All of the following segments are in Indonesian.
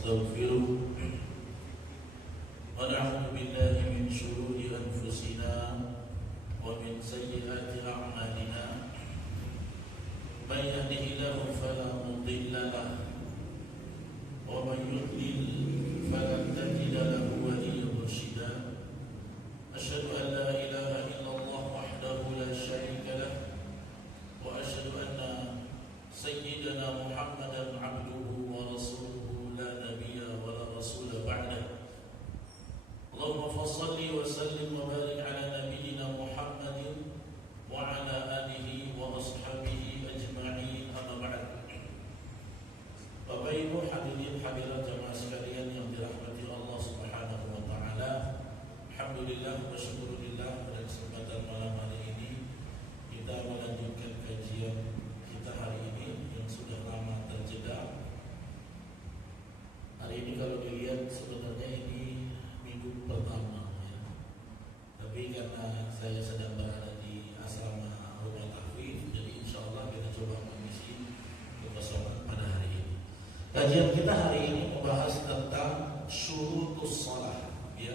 ونستغفره ونعوذ بالله من شرور أنفسنا ومن سيئات أعمالنا من يهده الله فلا مضل له ومن يضلل فلن تجد له وليا مرشدا أشهد أن لا إله إلا الله وحده لا شريك له وأشهد أن سيدنا محمدا عبده ورسوله لا نبي ولا رسول بعده اللهم فصل وسلم وبارك على نبينا محمد وعلى آله وأصحابه أجمعين أما بعد. Bapak Ibu hadirin hadirat jamaah sekalian yang dirahmati Allah Subhanahu wa taala. Alhamdulillah wa syukurillah pada kesempatan malam hari ini kita melanjutkan kajian kita hari ini yang sudah lama terjeda. Hari ini kalau dilihat sebenarnya ini minggu pertama ya. Tapi karena saya sedang berada di asrama rumah tahfiz, jadi insyaallah kita coba mengisi kekosongan pada hari ini. Kajian kita hari ini membahas tentang syurutus shalah ya.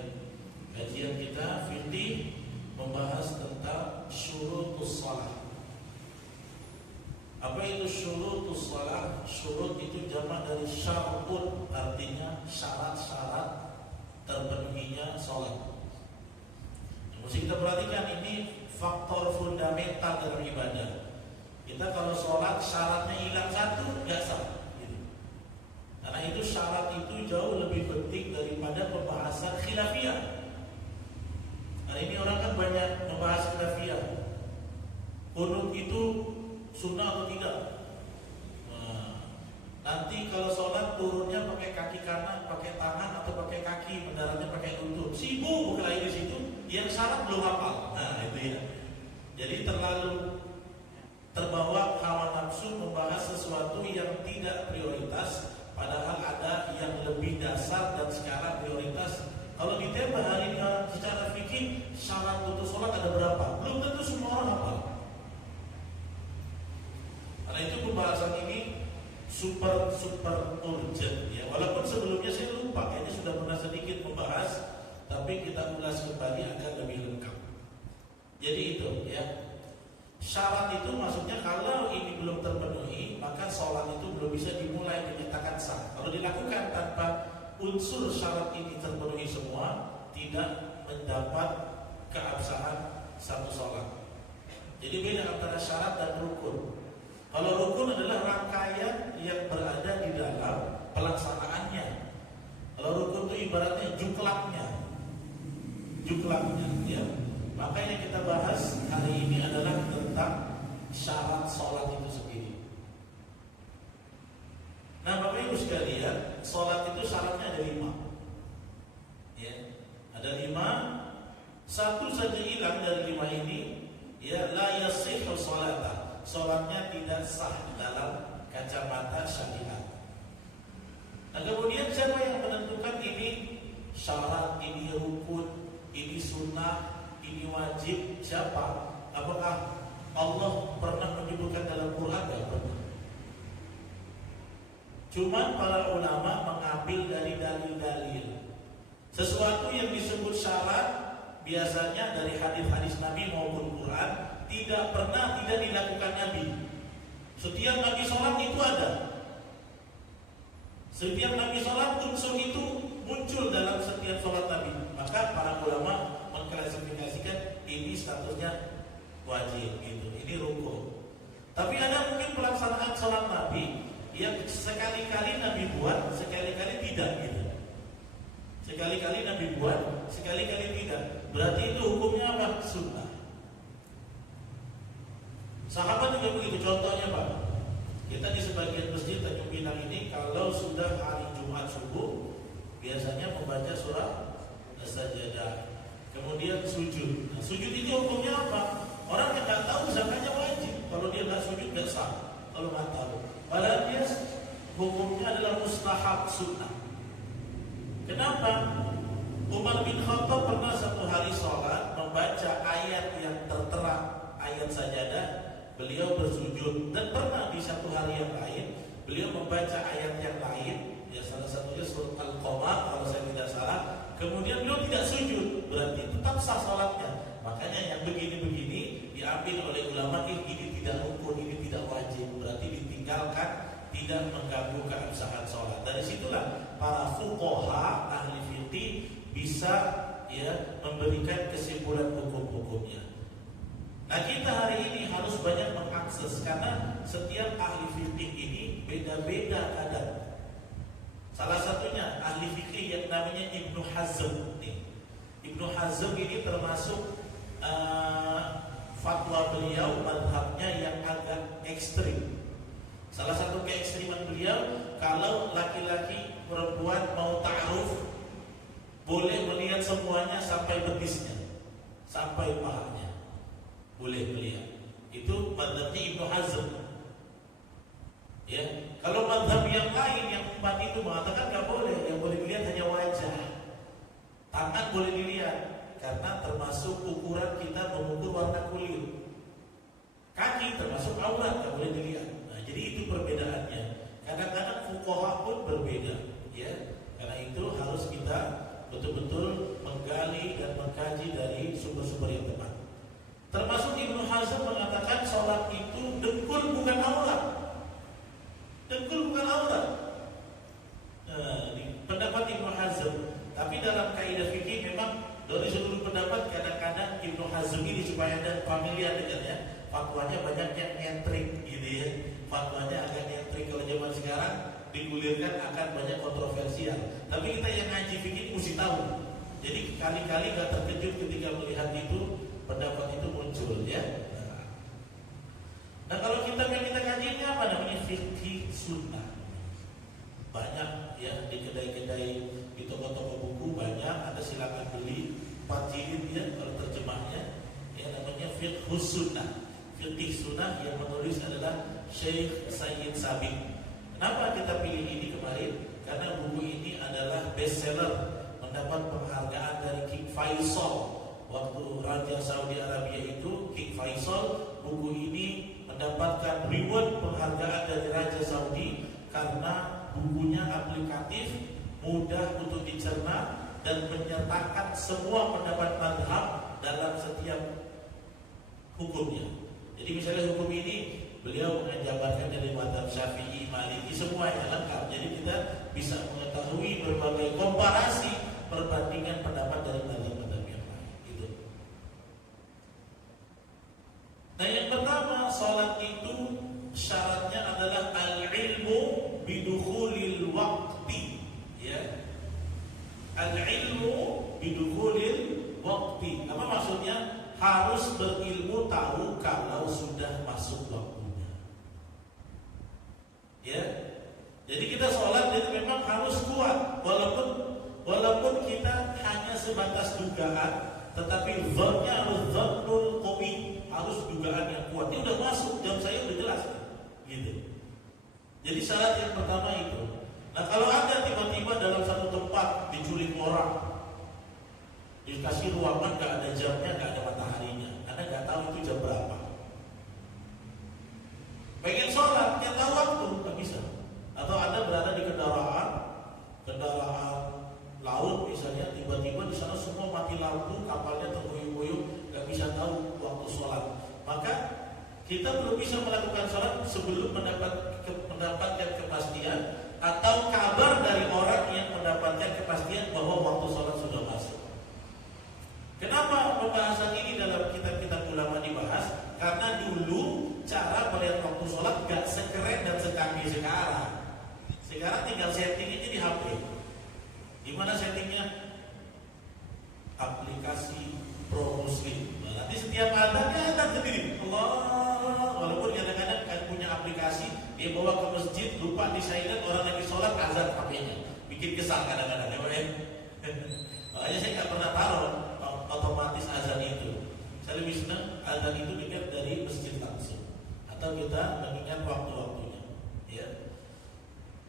Kajian kita fikih membahas tentang syurutus shalah. Apa itu syurutus shalah? Syurut itu jamak dari syartun, artinya syarat-syarat terpenuhinya salat. Mesti kita perhatikan ini faktor fundamental dalam ibadah. Kita kalau sholat syaratnya hilang satu, nggak sah. Karena itu syarat itu jauh lebih penting daripada pembahasan khilafiyah. Hari ini orang kan banyak membahas khilafiyah. Qunut itu sunnah atau tidak? Nanti kalau sholat turunnya pakai kaki kanan, pakai tangan atau pakai kaki, mendaratnya pakai lutut. Sibuk mulai di situ, yang syarat belum hafal. Nah itu ya. Jadi terlalu terbawa hawa nafsu membahas sesuatu yang tidak prioritas. Padahal ada yang lebih dasar dan sekarang prioritas. Kalau ditembak hari ini secara fikih syarat untuk sholat ada berapa? Belum tentu semua orang hafal. Karena itu pembahasan ini super urgent ya. Walaupun sebelumnya saya lupa, ini sudah pernah sedikit membahas, tapi kita ulas kembali agar lebih lengkap. Jadi itu ya. Syarat itu maksudnya kalau ini belum terpenuhi, maka sholat itu belum bisa dimulai dinyatakan sah. Kalau dilakukan tanpa unsur syarat ini terpenuhi semua, tidak mendapat keabsahan satu sholat. Jadi beda antara syarat dan rukun. Kalau rukun adalah rangkaian yang berada di dalam pelaksanaannya. Kalau rukun itu ibaratnya juklaknya ya. Maka yang kita bahas hari ini adalah tentang syarat sholat itu sendiri. Nah Bapak Ibu sekalian, sholat itu syaratnya ada 5 ya. Ada 5. Satu saja hilang dari 5 ini, ya la yasihhu sholata, sholatnya tidak sah dalam kacamata syariat. Nah kemudian siapa yang menentukan ini syarat, ini rukun, ini sunnah, ini wajib? Siapa? Apakah Allah pernah menyebutkan dalam Quran? Tidak pernah. Cuma para ulama mengambil dari dalil-dalil. Sesuatu yang disebut syarat biasanya dari hadis-hadis Nabi maupun Quran tidak pernah tidak dilakukan Nabi. Setiap Nabi sholat itu ada. Setiap Nabi sholat unsur itu muncul dalam setiap sholat Nabi. Maka para ulama mengklasifikasikan ini statusnya wajib gitu, ini rukun. Tapi ada mungkin pelaksanaan sholat Nabi yang sekali-kali Nabi buat, sekali-kali tidak gitu. Sekali-kali Nabi buat, sekali-kali tidak. Berarti itu hukumnya apa? Sunnah. Sahabat juga begitu. Contohnya Pak, kita di sebagian masjid Tanjung Pinang ini kalau sudah hari Jumat subuh biasanya membaca surah As-Sajdah. Kemudian sujud. Nah, sujud itu hukumnya apa? Orang yang nggak tahu zakatnya wajib. Kalau dia nggak sujud nggak sah. Kalau nggak tahu. Padahal dia hukumnya adalah mustahab sunnah. Kenapa? Umar bin Khattab pernah satu hari sholat membaca ayat yang tertera, ayat sajadah. Beliau bersujud. Dan pernah di satu hari yang lain beliau membaca ayat yang lain. Ya salah satunya surah mengganggu keabsahan sholat. Dari situlah para fuqaha ahli fikih bisa ya memberikan kesimpulan hukum-hukumnya. Nah, kita hari ini harus banyak mengakses karena setiap ahli fikih ini beda-beda adat. Salah satunya ahli fikih yang namanya Ibnu Hazm nih. Ibnu Hazm ini termasuk fatwa beliau mazhabnya yang agak ekstrim. Salah satu keekstriman beliau, kalau laki-laki perempuan mau ta'aruf boleh melihat semuanya sampai betisnya, sampai pahanya, boleh melihat. Itu mazhabnya Ibnu Hazm. Ya, kalau mazhab yang lain yang empat itu mengatakan nggak boleh, yang boleh dilihat hanya wajah, tangan boleh dilihat karena termasuk ukuran kita mengukur warna kulit. Kaki termasuk aurat, nggak boleh dilihat. Nah, jadi itu perbedaannya. Kadang-kadang fuqaha pun berbeda, ya. Karena itu harus kita betul-betul menggali dan mengkaji dari sumber-sumber yang tepat. Termasuk Ibnu Hazm mengatakan sholat itu dengkul bukan aurat. Dengkul bukan aurat. Nah, pendapat Ibnu Hazm. Tapi dalam kaidah fikih memang dari seluruh pendapat kadang-kadang Ibnu Hazm ini supaya Anda familiar dengannya, fatwanya banyak yang nyentrik gitu ya. Fatwanya agak nyentrik. Kalau zaman sekarang digulirkan akan banyak kontroversial. Tapi kita yang ngaji fikih mesti tahu. Jadi kali-kali gak terkejut ketika melihat itu pendapat itu muncul ya. Nah, kalau kita kajinya apa namanya fikih sunnah. Banyak ya di kedai-kedai, di toko-toko buku banyak, ada silakan beli 4 jilid ya kalau terjemahnya. Ya namanya fiqh sunnah. Fikih sunnah yang menulis adalah Syekh Sayyid Sabiq. Kenapa kita pilih ini kemarin? Karena buku ini adalah bestseller, mendapat penghargaan dari King Faisal. Waktu Raja Saudi Arabia itu King Faisal, buku ini mendapatkan reward penghargaan dari Raja Saudi karena bukunya aplikatif, mudah untuk dicerna dan menyertakan semua pendapat mazhab dalam setiap hukumnya. Jadi misalnya hukum ini beliau menjabarkan dari mazhab Syafi'i, Maliki, semuanya lengkap. Jadi kita bisa mengetahui berbagai komparasi perbandingan pendapat dari mazhab-mazhab yang lain. Gitu. Nah, yang pertama, sholat itu syaratnya adalah al-ilmu bidukhulil waqti. Ya. Al-ilmu bidukhulil waqti. Apa maksudnya? Harus berilmu tahu kalau sudah masuk waktunya. Ya. Jadi kita sholat itu memang harus kuat, walaupun kita hanya sebatas dugaan, tetapi dzannya harus dzannul qawi, harus dugaan yang kuat. Ini udah masuk, jam saya udah jelas, gitu. Jadi syarat yang pertama itu. Nah, kalau Anda tiba-tiba dalam satu tempat diculik orang, dikasih ruangan gak ada jamnya, gak ada mataharinya, Anda gak tahu itu jam berapa. Pengen sholat, yang tahu waktu, gak bisa. Atau Anda berada di kendaraan laut misalnya, tiba-tiba di sana semua mati lampu, kapalnya tergoyong-goyong, gak bisa tahu waktu sholat. Maka kita belum bisa melakukan sholat sebelum mendapatkan kepastian atau kabar dari orang yang mendapatkan kepastian bahwa waktu sholat sudah masuk. Kenapa pembahasan ini dalam kitab-kitab ulama dibahas? Karena dulu cara melihat waktu sholat gak sekeren dan secanggih sekarang. Sekarang tinggal setting aja di HP. Gimana settingnya? Aplikasi Pro Muslim. Nah, nanti setiap adanya ada sendiri. Allah, walaupun kadang-kadang kan punya aplikasi, dia bawa ke masjid, lupa di silent, orang lagi sholat azan HP-nya. Bikin kesal kadang-kadang ya, makanya saya nggak pernah taruh otomatis azan itu. Saya lebih senang azan itu dengar dari masjid langsung, atau kita mengingat waktu-waktunya. Ya.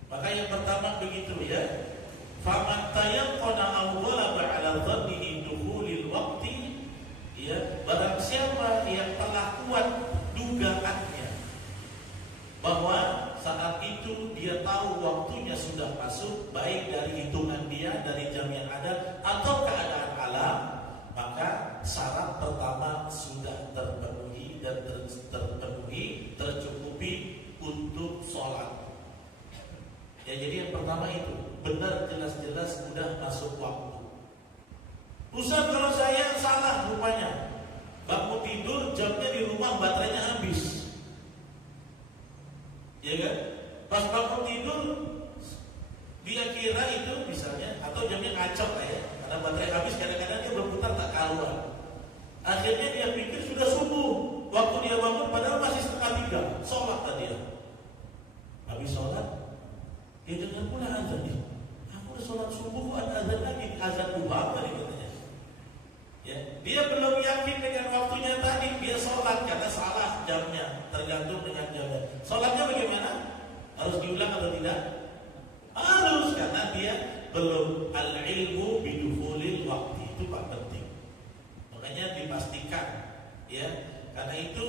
Maka yang pertama begitu ya. Faman tayaqqana awwala ba'da dhannihi dukhulil waqti, ya, barang siapa yang telah kuat dugaannya bahwa saat itu dia tahu waktunya sudah masuk, baik dari hitungan dia dari jam yang ada atau keadaan alam, maka syarat pertama sudah terpenuhi dan tercukupi untuk sholat. Ya, jadi yang pertama itu benar, jelas-jelas sudah masuk waktu. Ustaz, kalau saya salah rupanya, bangun tidur jamnya di rumah baterainya habis, ya kan? Pas bangun tidur dia kira itu misalnya, atau jamnya kacau lah ya, karena baterai habis, kadang-kadang dia berputar tak karuan. Akhirnya dia pikir sudah subuh, waktu dia bangun padahal masih 2:30, sholat tadi ya. Habis sholat, dia dengar pula azan nih. Aku udah sholat subuh, kok ada azan lagi, azan duha apa nih katanya. Ya, dia belum yakin dengan waktunya tadi, dia sholat karena salah jamnya, tergantung dengan jamnya. Sholatnya bagaimana? Harus diulang atau tidak? Harus, karena dia belum al-ilmu bidukhulil waktu, itu Pak penting. Makanya dipastikan, ya. Karena itu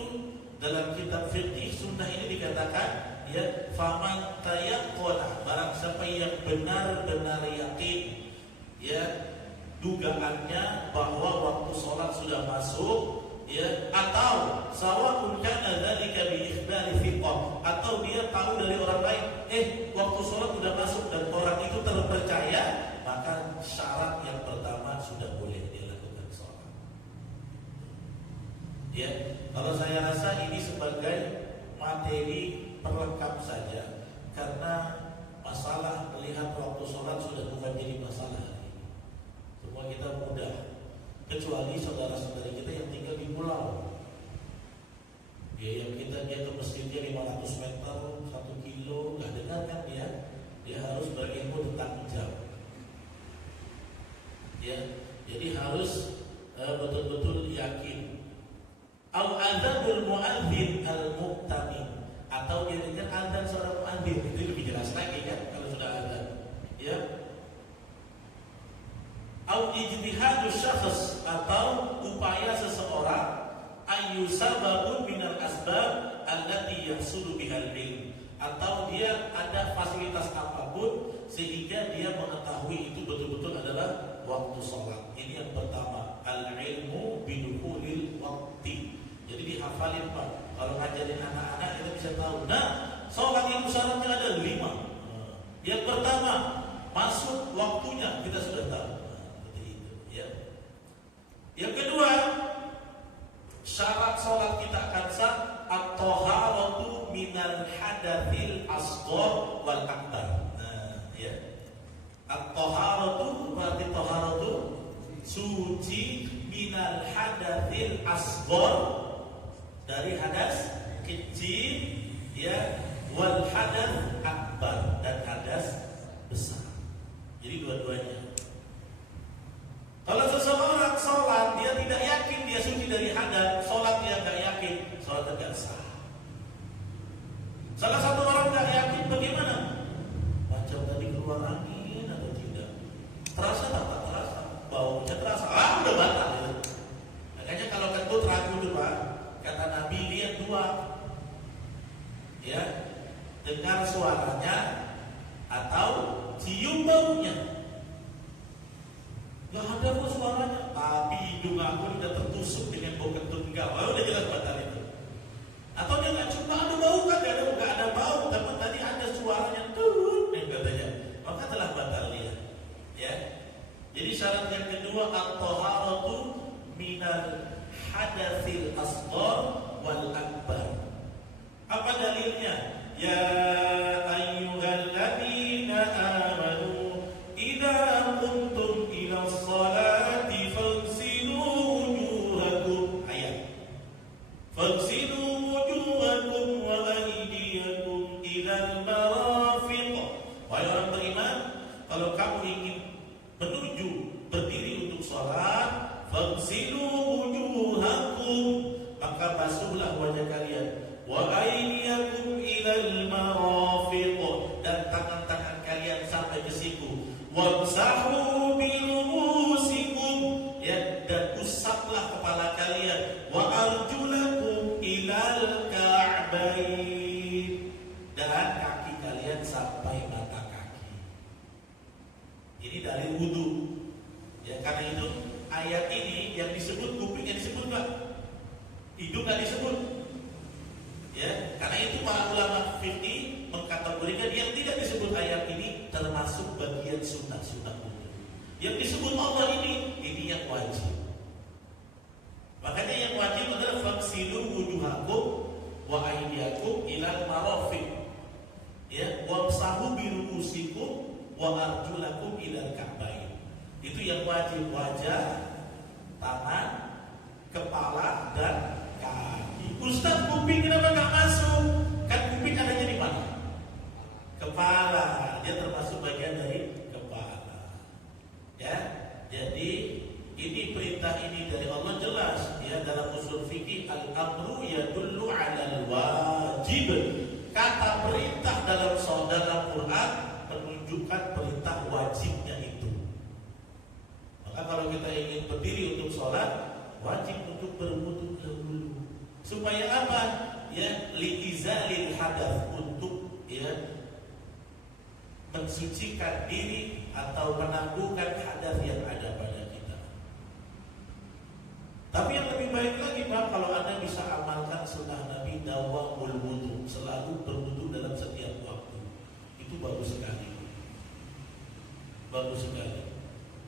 dalam kitab fikih sunnah ini dikatakan, ya, faman tayaqqana, barang siapa yang benar-benar yakin, ya, dugaannya bahwa waktu sholat sudah masuk, ya, atau sawa'un kana dzalika bi ikhbari thiqah, atau dia tahu dari orang lain, waktu sholat sudah masuk dan orang itu terpercaya, maka syarat yang pertama sudah boleh dilakukan sholat. Ya, kalau saya rasa ini sebagai materi pelengkap saja, karena masalah melihat waktu sholat sudah bukan jadi masalah. Semua kita mudah, kecuali saudara-saudari kita yang tinggal di pulau. Ya, yang dia ke masjidnya 500 meter, 1 kilo, nggak dengar kan dia harus berilmu tentang jam. Ya, jadi harus betul-betul yakin. Al-adzanul mu'adzin al-muqtamin, atau dia dengar adzan seorang mu'adzin, itu lebih jelas lagi kan kalau sudah adzan. Ya. Au ijtihadus syakhs, atau upaya seseorang ayyusababun minal asbab allati yahsulu bihal ilm, atau dia ada fasilitas apapun sehingga dia mengetahui itu betul-betul adalah waktu sholat. Ini yang pertama, al-ilmu bidukhulil waqti. Jadi dihafalin Pak. Kalau ngajarin anak-anak kita bisa tahu. Nah, sholat itu syaratnya ada 5. Yang pertama, masuk waktunya, kita sudah tahu. Yang kedua, syarat sholat kita akan sah at-taharatu minal hadatsil asghar wal akbar. Nah, ya. At-taharatu berarti taharatu suci minal hadatsil asghar, dari hadas kecil, ya, wal hadats akbar, dan hadas besar. Jadi dua-duanya. Kalau seseorang sholat, dia tidak yakin dia suci dari hadas, sholat dia tidak yakin, sholat tidak sah. Salah satu orang tidak yakin, bagaimana? Macam tadi keluar angin atau tidak? Terasa tak terasa? Baunya terasa? Udah batal itu. Makanya kalau kentut ragu itu Pak, kata Nabi, lihat 2, ya, dengar suaranya atau cium baunya. Gak ada kok suaranya, tapi hidung aku udah tertusuk dengan bau kentut enggak. Wah, udah jelas batal itu. Atau dia nggak cuma ada bau kan, nggak ada bau, tapi tadi ada suaranya tuh, katanya, maka telah batal dia. Ya. Jadi syarat yang kedua, at-taharatu minal hadatsil asghar wal akbar. Apa dalilnya? Ya ayyuhalladzina amanu idza qumtum ila sholati faghsilu wujuhakum. Ayat. Faghsilu wujuhakum wa aydiyakum ilal marafiq. Wahai orang beriman, kalau kamu ingin menuju berdiri untuk sholat, faghsilu wujuhakum, maka basuhlah wajah kalian, wa aydiyakum ilal marafiq, dan tangan-tangan kalian sampai ke siku, wamsahu biruusikum, ya, dan usaplah kepala kalian, wa arjulakum ilal ka'bain, dan kaki kalian sampai mata kaki. Ini dari wudu. Ya, karena itu ayat ini yang disebut kuping, yang disebut enggak? Hidung enggak disebut. Ya, karena itu para ulama fikih mengkategorikan yang tidak disebut ayat ini sunnah wudu. Yang disebut Allah ini yang wajib. Makanya yang wajib adalah faksilu wujuhakum wa aydiyakum ilal marafiq. Ya, wamsahu bi ru'usikum wa arjulakum ilal ka'bayn. Itu yang wajib, wajah, tangan, kepala dan kaki. Ustaz, kuping kenapa enggak masuk? Kan kuping adanya di mana? Kepala. Dia termasuk bagian dari kepala. Ya. Jadi ini perintah ini dari Allah jelas ya, dalam usul fikih al-amru yadullu 'alal wajib. Kata perintah dalam Quran menunjukkan perintah wajibnya itu. Maka kalau kita ingin berdiri untuk sholat, wajib untuk berwudu dahulu. Supaya apa? Ya, liizalil hadath, untuk ya mensucikan diri atau menangguhkan hadas yang ada pada kita. Tapi yang lebih baik lagi Pak, kalau Anda bisa amalkan sunnah Nabi dawamul wudu, selalu berwudu dalam setiap waktu. Itu bagus sekali. Bagus sekali.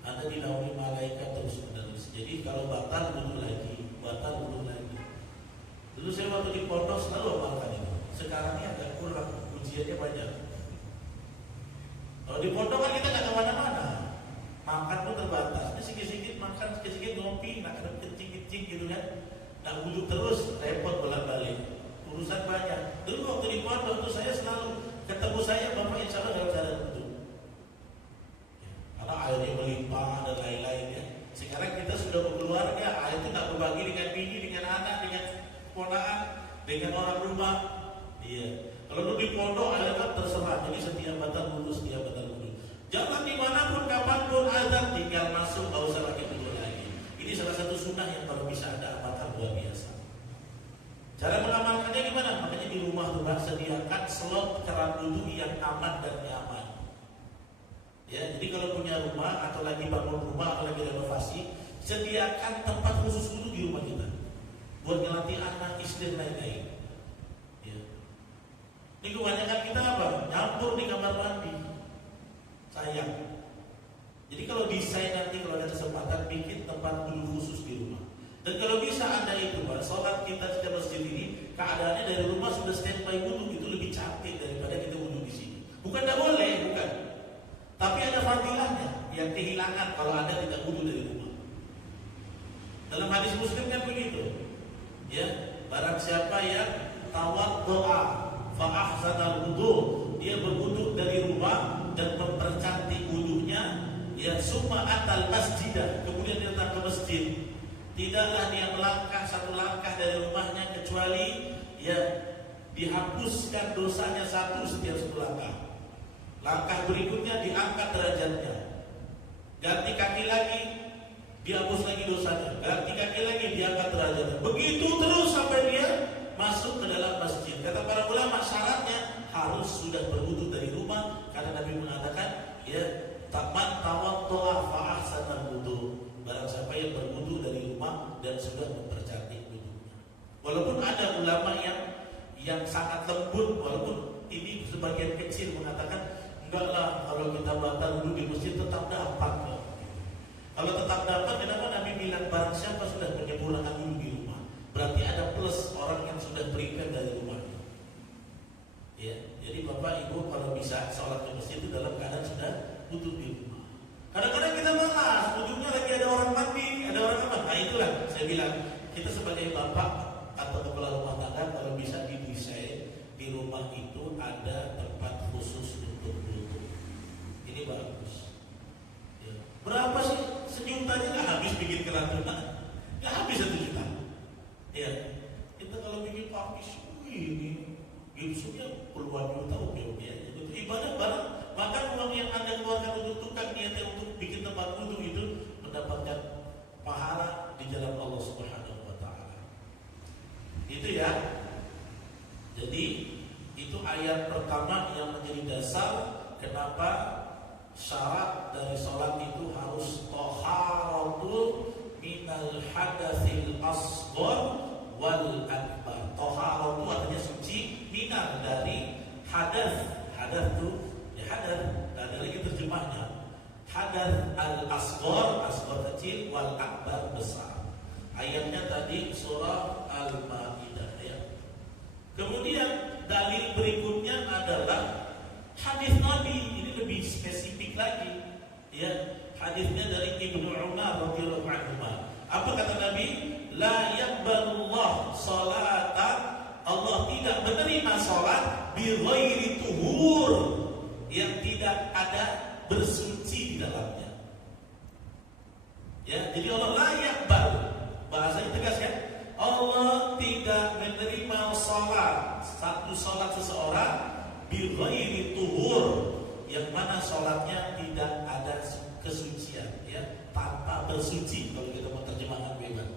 Anda dinaungi malaikat terus menerus. Jadi kalau batal wudu lagi, batal wudu lagi. Dulu saya waktu di pondok selalu amalkan itu. Sekarang ini agak kurang, ujiannya banyak. Kalau di pondok kan kita nggak kemana-mana, makan pun terbatas. Sedikit-sedikit makan, sedikit-sedikit ngopi, nak kencing-kencing gitu kan. Nak wudhu terus, repot bolak-balik. Urusan banyak. Dulu waktu di pondok itu saya selalu ketemu saya, Bapak insya Allah dalam keadaan wudhu. Karena airnya melimpah dan lain-lainnya. Sekarang kita sudah berkeluarga, air itu tak berbagi dengan bini, dengan anak, dengan ponakan, dengan orang rumah. Iya. Kalau dulu di pondok air kan terserah, jadi setiap batal wudhu, setiap batal wudhu. Jangan dimanapun, kapanpun azan tinggal masuk, nggak usah lagi wudhu lagi. Ini salah satu sunnah yang kalau bisa Anda amalkan luar biasa. Cara mengamalkannya gimana? Makanya di rumah sediakan slot keran wudhu yang aman dan nyaman. Ya, jadi kalau punya rumah atau lagi bangun rumah atau lagi renovasi, sediakan tempat khusus wudhu di rumah kita buat ngelatih anak, istri dan lain-lain. Ya. Ini kebanyakan kita apa? Nyampur di kamar mandi. Sayang. Jadi kalau desain nanti kalau ada kesempatan bikin tempat wudhu khusus di rumah. Dan kalau bisa Anda itu Pak, sholat kita di masjid ini keadaannya dari rumah sudah standby wudhu, itu lebih cantik daripada kita wudhu di sini. Bukan tidak boleh, bukan. Tapi ada fadilahnya yang kehilangan kalau Anda tidak wudhu dari rumah. Dalam hadis Muslim kan begitu. Ya, barang siapa yang tawaddu'a fa ahsanal wudu, dia berwudu dari rumah dan mempercantik wudunya, ya summa atal masjidah, kemudian dia datang ke masjid. Tidaklah dia melangkah satu langkah dari rumahnya kecuali ya dihapuskan dosanya satu setiap satu langkah. Langkah berikutnya diangkat derajatnya. Ganti kaki lagi, dihapus lagi dosanya. Ganti kaki lagi, diangkat derajatnya. Begitu terus sampai dia masuk ke dalam masjid. Kata para ulama, syaratnya harus sudah berwudu dari rumah, karena Nabi mengatakan, ya, taman tawaddu'a fa ahsanal wudu. Barang siapa yang berwudu dari rumah dan sudah mempercantik wudunya. Walaupun ada ulama yang sangat lembut, walaupun ini sebagian kecil mengatakan, enggaklah, kalau kita batal wudu di masjid tetap dapat. Kalau tetap dapat, kenapa Nabi bilang barang siapa sudah menyempurnakan wudu di rumah? Berarti ada plus orang yang sudah berikan dari rumahnya. Ya, jadi Bapak Ibu kalau bisa sholat ke masjid itu dalam keadaan sudah wudu di rumah. Kadang-kadang kita malas, wudunya lagi ada orang mandi, ada orang apa? Nah itulah saya bilang, kita sebagai bapak atau kepala rumah tangga kalau bisa didesain di rumah itu ada tempat khusus untuk wudu. Ini bagus. Ya. Berapa sih sejuta aja nggak habis bikin keranjang, nggak habis 1 juta. Ya, kita kalau bikin pakis ini gipsnya puluhan juta, oke aja. Itu ibadah barang, makan uang yang Anda keluarkan untuk tukang niatnya untuk bikin tempat wudu itu mendapatkan pahala di jalan Allah Subhanahu wa taala. Itu ya. Jadi itu ayat pertama yang menjadi dasar kenapa syarat dari sholat itu harus thaharatul minal hadatsil asghar wal akbar. Taharatu artinya suci, minal dari hadas. Hadas itu ya hadas, ada lagi terjemahnya. hadath al-asghar, asghar kecil, wal akbar besar. Ayatnya tadi surah Al-Maidah ya. Kemudian dalil berikutnya adalah hadis Nabi, ini lebih spesifik lagi ya. Hadisnya dari Ibnu Umar radhiyallahu anhu. Apa kata Nabi? La yaqbalullah salatan, Allah tidak menerima salat bi ghairi tuhur, yang tidak ada bersuci di dalamnya. Ya, jadi Allah la yaqbal, bahasanya tegas ya. Allah tidak menerima salat, satu salat seseorang bi ghairi tuhur, yang mana salatnya tidak ada kesucian ya, tanpa bersuci. Kalau kita mau terjemahkan bebas,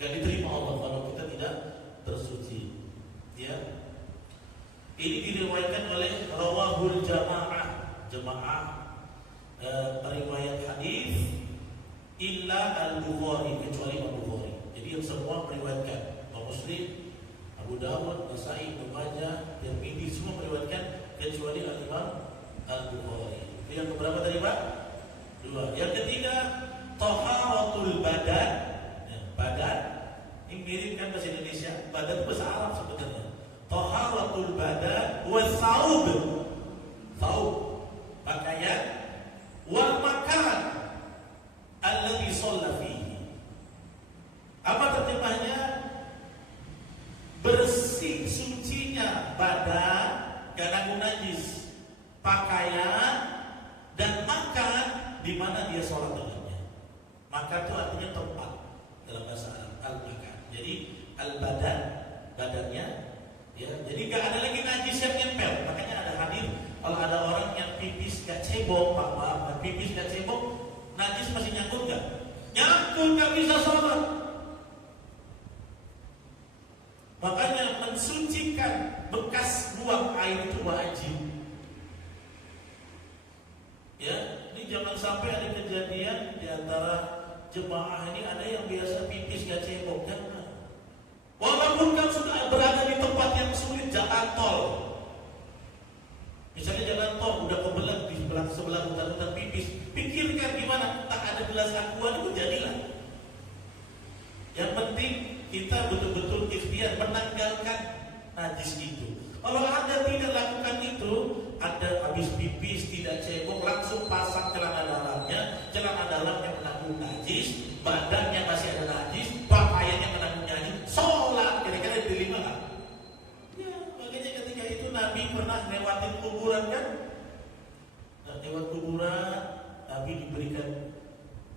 gak diterima Allah kalau kita tidak bersuci ya. Ini diriwayatkan oleh rawahul jamaah riwayat hadis illa al-Bukhari, kecuali Al-Bukhari. Jadi yang semua meriwayatkan, Muslim, Abu Dawud, Nasa'i, Ibnu Majah, Tirmidzi, semua meriwayatkan kecuali Al-Imam Al-Bukhari. Yang keberapa tadi Pak? 2. Yang ketiga, taharatul badan. Badan ini mirip kan bahasa Indonesia, badan itu bahasa Arab sebenarnya. Taharatul badan wa saub, pakaian, wal makan alladhi shalla fihi. Apa terjemahnya? Bersih sucinya badan, gak nanggung najis, pakaian dan makan di mana dia sholat dengannya. Makan itu artinya tempat dalam bahasa Arab, al-makan. Jadi al-badan, badannya ya. Jadi gak ada lagi najis yang nempel. Makanya ada hadis, kalau ada orang yang pipis gak cebok, pipis gak cebok, najis masih nyangkut gak? Nyangkut, gak bisa sholat. Makanya mensucikan bekas buang air itu wajib. Ya, ini jangan sampai ada kejadian di antara jemaah ini ada yang biasa pipis gak cebok, jangan. Walaupun kan sudah berada di tempat yang sulit, jalan tol. Misalnya jalan tol udah kebelah di sebelah hutan pipis, pikirkan gimana tak ada gelas aqua itu jadilah. Yang penting kita betul-betul ikhtiar menanggalkan najis itu. Kalau Anda tidak lakukan itu, Anda habis pipis tidak cebok, langsung pasang celana dalamnya menanggung najis, badannya masih ada najis, pakaiannya menanggung najis, sholat kira-kira diterima kan? Ya, makanya ketika itu Nabi pernah lewatin kuburan kan? Nah, lewat kuburan, Nabi diberikan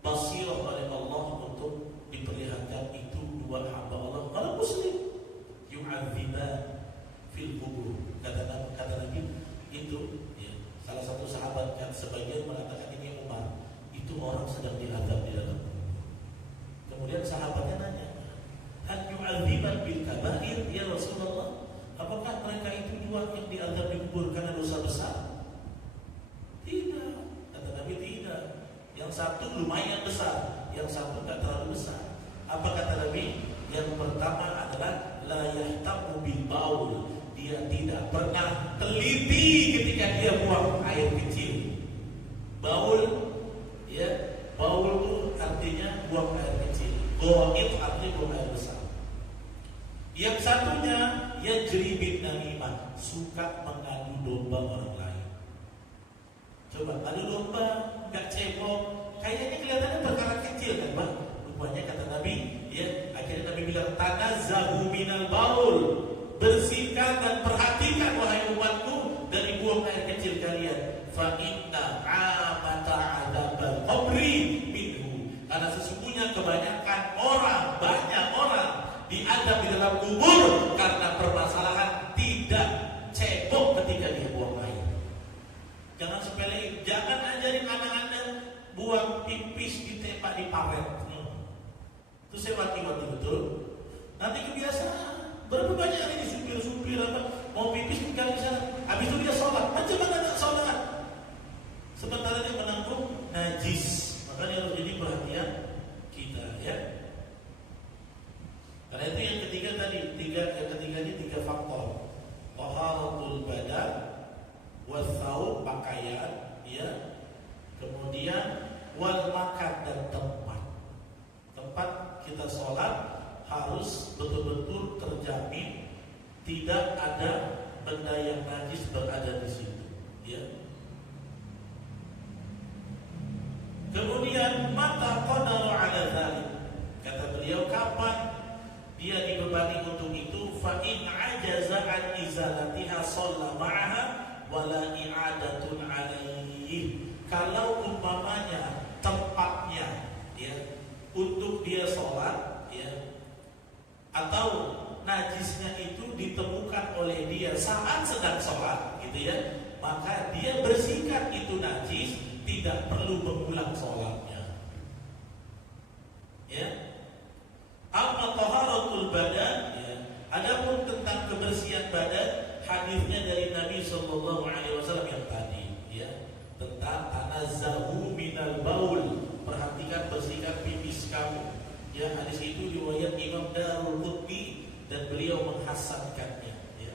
basirah oleh Allah untuk diperlihatkan itu dua hamba Allah, orang Muslim, yu'adziban fil kubur. Kata Nabi itu ya, salah satu sahabat kan sebagian mengatakan ini Umar, itu orang sedang diazab di dalam. Kemudian sahabatnya nanya, hal yu'adziban bil kabair ya Rasulullah, apakah mereka itu dua yang diazab di kubur karena dosa besar? Tidak, kata Nabi, tidak. Yang satu lumayan besar, yang satu tak terlalu besar. Apa kata Nabi? Yang pertama adalah la yahtamu bil baul, dia tidak pernah teliti ketika dia buang air kecil. Baul ya, baul itu artinya buang air kecil. Goib artinya buang air besar. Yang satunya yajri bin namimah, suka mengadu domba orang lain. Coba adu domba enggak cebok, kayaknya kelihatannya perkara kecil kan, Bang? Rupanya kata Nabi, ya, akhirnya Nabi bilang tanazzahu minal baul, bersihkan dan perhatikan wahai umatku dari buang air kecil kalian. Fa inna amata adzabal qabri minhu, karena sesungguhnya kebanyakan orang, banyak orang diadab di dalam kubur karena permasalahan tidak cebok ketika dia buang air. Jangan sepelein, jangan ajarin anak Anda buang pipis ditembak di paret. Itu saya mati-mati betul. Nanti kebiasaan. Berapa banyak ini supir-supir apa mau pipis tinggal di sana. Habis itu dia sholat. Macam mana tak sholat? Sementara dia menanggung najis. Makanya harus jadi perhatian kita ya. Karena itu yang ketiga tadi, yang ketiganya tiga faktor. Taharatul badan, wasau pakaian, ya. Kemudian Kemudian mata qadaru ala dzalik. Kata beliau, kapan dia dibebani untuk itu? Fa in ajaza an izalatiha shalla ma'aha wala i'adatun alaihi. Kalau umpamanya tempatnya ya untuk dia sholat ya, atau najisnya itu ditemukan oleh dia saat sedang sholat gitu ya, maka dia bersihkan itu najis, tidak perlu mengulang sholatnya ya. Amma taharatul badan ya, adapun tentang kebersihan badan, hadisnya dari Nabi sallallahu alaihi wasallam yang tadi ya, tentang tanazzahu minal baul, perhatikan bersihkan pipis kamu ya. Hadis itu riwayat Imam Daruqutni dan beliau menghasankannya ya.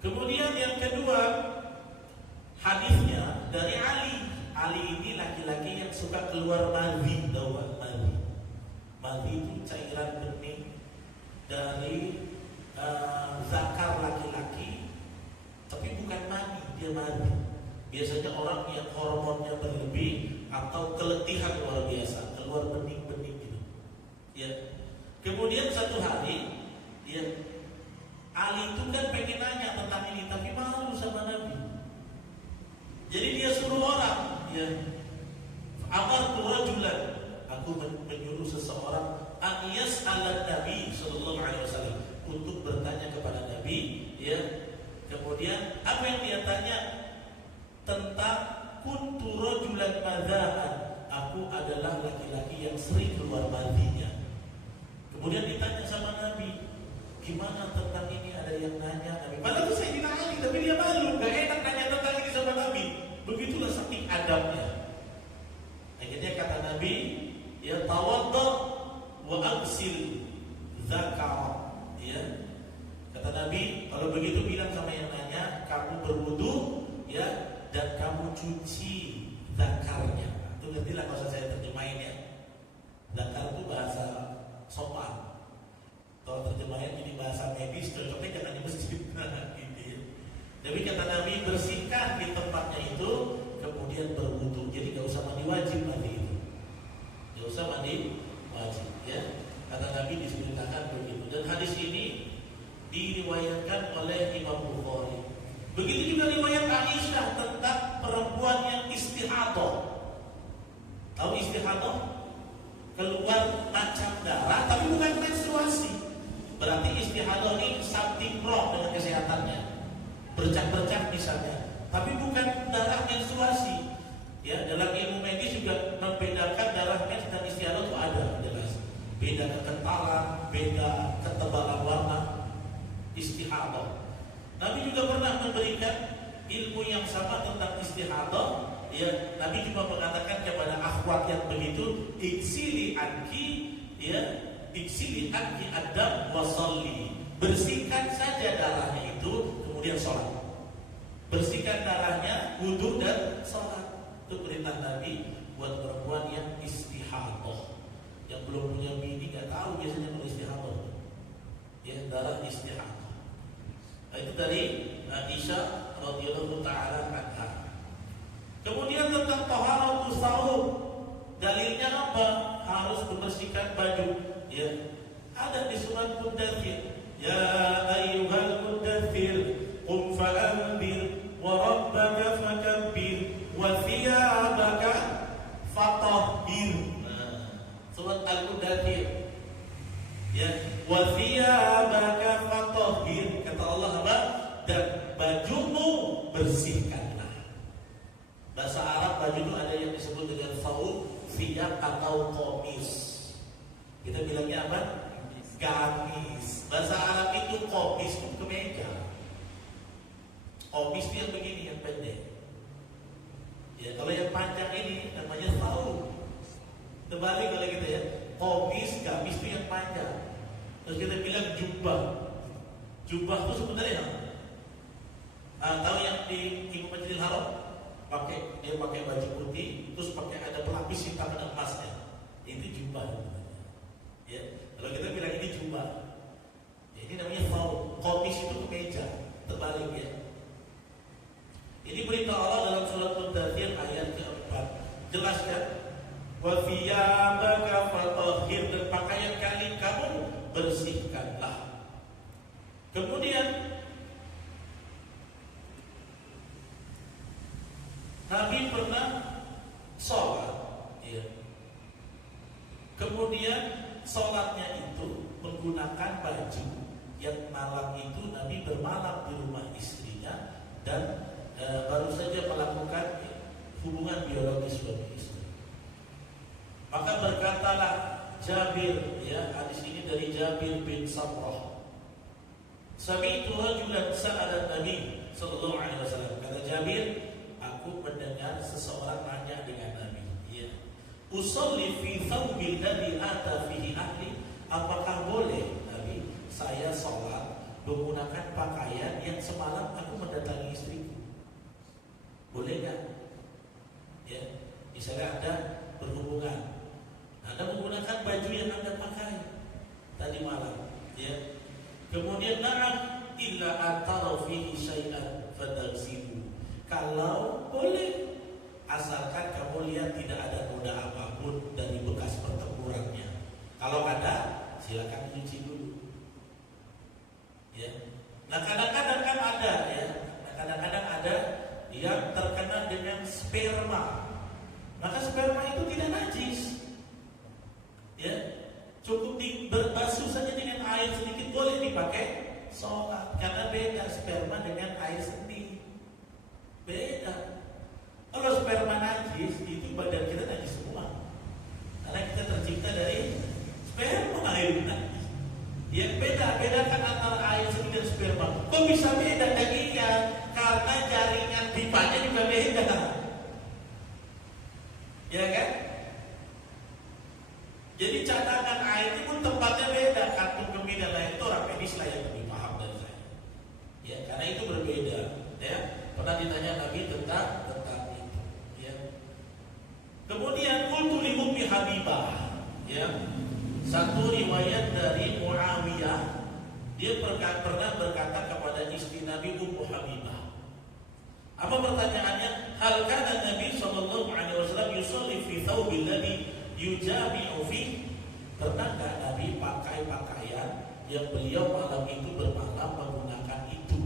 Kemudian yang kedua, hadisnya dari Ali. Ali ini laki-laki yang suka keluar madhi, tahu madhi? Madhi itu cairan bening dari zakar laki-laki, tapi bukan mani, dia mani. Biasanya orang yang hormonnya berlebih atau keletihan luar biasa, keluar bening-bening gitu. Ya. Kemudian satu hari, ya, Ali itu kan pengen nanya tentang ini, tapi malu sama Nabi. Jadi dia suruh orang, ya, amartu rajulan, aku menyuruh seseorang aniyas ala Nabi sallallahu alaihi wasallam, untuk bertanya kepada Nabi, ya. Kemudian apa yang dia tanya? Tentang kuntu rajulan madhaan, aku adalah laki-laki yang sering keluar madhinya. Kemudian ditanya sama Nabi, gimana tentang ini? Ada yang nanya Nabi. Padahal itu Sayyidina Ali, tapi dia malu, gak enak nanya tentang ini sama Nabi. Begitulah saking adabnya. Akhirnya kata Nabi, ya tawadda wa agsil zakar. Ya, kata Nabi, kalau begitu bilang sama yang nanya, kamu berwudu, ya, dan kamu cuci zakarnya. Itu nantilah kalau saya terjemahin ya. Zakar itu bahasa sopan. Kalau terjemahin jadi bahasa medis, cocoknya jangan di masjid. Gitu ya. Tapi kata Nabi, bersihkan di tempatnya itu, kemudian berwudu. Jadi gak usah mandi wajib mandi itu. Gak usah mandi wajib ya. Kata Nabi diceritakan begitu. Dan hadis ini diriwayatkan oleh Imam Bukhari. Begitu juga riwayat Aisyah tentang perempuan yang istihadah. Tahu istihadah? Keluar macam darah tapi bukan menstruasi. Berarti istihadah ini something wrong dengan kesehatannya. Bercak-bercak misalnya, tapi bukan darah menstruasi. Ya, dalam ilmu medis juga membedakan darah mens dan istihadah itu ada jelas. Beda kekentalan, beda ketebalan warna istihadah. Nabi juga pernah memberikan ilmu yang sama tentang istihadah. Ya, Nabi juga mengatakan kepada akhwat yang begitu, iksili anki, ya, iksili anki adam wasalli. Bersihkan saja darahnya itu, kemudian sholat. Bersihkan darahnya, wudu dan sholat. Itu perintah Nabi buat perempuan yang istihadah. Yang belum punya bini nggak tahu biasanya kalau istihadah. Ya, darah istihadah. Nah, itu dari Aisyah radhiyallahu taala anha. Kemudian tentang taharatus saum, dalilnya apa? Harus membersihkan baju. Ya, ada di surat Mudaththir. Ya ayyuhal mudaththir, qum fa'anzir wa rabbaka fakabbir wa thiyabaka fatahhir. Surat Al-Mudaththir. Ya, wa thiyabaka fatahhir. Kata Allah apa? Dan bajumu bersihkanlah. Bahasa Arab baju itu ada yang disebut dengan thawb, thiyab atau qamis. Kita bilangnya apa? Gamis. Bahasa Arab itu qamis itu kemeja. Qamis itu yang begini, yang pendek. Ya, kalau yang panjang ini namanya thawb. Terbalik kalau gitu ya. Qamis, gamis itu yang panjang. Terus kita bilang jubah. Jubah itu sebenarnya tahu yang di Masjidil Haram? Dia pakai baju putih, terus pakai ada pelapis hitam dan emasnya. Itu jubah. Ya, kalau kita bilang ini jubah. Ya, ini namanya thawb. Qamis itu kemeja. Terbalik ya. Ini perintah Allah dalam surat Mudaththir ayat Jelas kan? Wa thiyabaka fatahhir, dan pakaian kalian kamu bersihkanlah. Kemudian Nabi pernah sholat, ya. Kemudian sholatnya itu menggunakan baju yang malam itu Nabi bermalam di rumah istrinya dan baru saja melakukan hubungan biologis suami istri. Maka berkatalah Jabir, ya, hadis ini dari Jabir bin Samrah. Sami'tu rajulan sa'ala Nabi sallallahu alaihi wasallam. Kata Jabir, aku mendengar seseorang nanya dengan Nabi, ya. Usolli fi thawbil ladzi ata fihi ahli. Apakah boleh Nabi saya sholat menggunakan pakaian yang semalam aku mendatangi istriku? Boleh nggak? Ya, misalnya Anda berhubungan, Anda menggunakan baju yang Anda pakai tadi malam, ya. Kemudian na'am illa atara fihi syai'an fadagsilu. Kalau boleh, asalkan kamu lihat tidak ada noda apapun dari bekas pertempurannya. Kalau ada, silakan cuci dulu. Ya. Nah, kadang-kadang kan ada, ya. Nah, kadang-kadang ada yang terkena dengan sperma. Maka sperma itu tidak najis. Ya. Cukup berbasuh saja dengan air sedikit, boleh dipakai sholat. Karena beda sperma dengan air sendiri. Beda. Kalau sperma najis, itu badan kita najis semua. Karena kita tercipta dari sperma, air najis. Yang bedakan antara air sendiri dan sperma. Kok bisa beda? Iya, karena jaringan pipanya juga beda. Ya kan? Jadi cadangan air itu pun tempatnya beda. Kantung kemih dan lain itu orang medis lah yang lebih paham dari saya. Ya, karena itu berbeda. Ya, pernah ditanya Nabi tentang itu. Ya. Kemudian qultu li Ummi Habibah. Ya. Satu riwayat dari Muawiyah, dia pernah berkata kepada istri Nabi Ummu Habibah. Apa pertanyaannya? Hal kana Nabi sallallahu alaihi wasallam yusalli fi thawbil ladzi yujabi'u fi? Pernahkah Nabi pakai pakaian yang beliau malam itu bermalam menggunakan itu?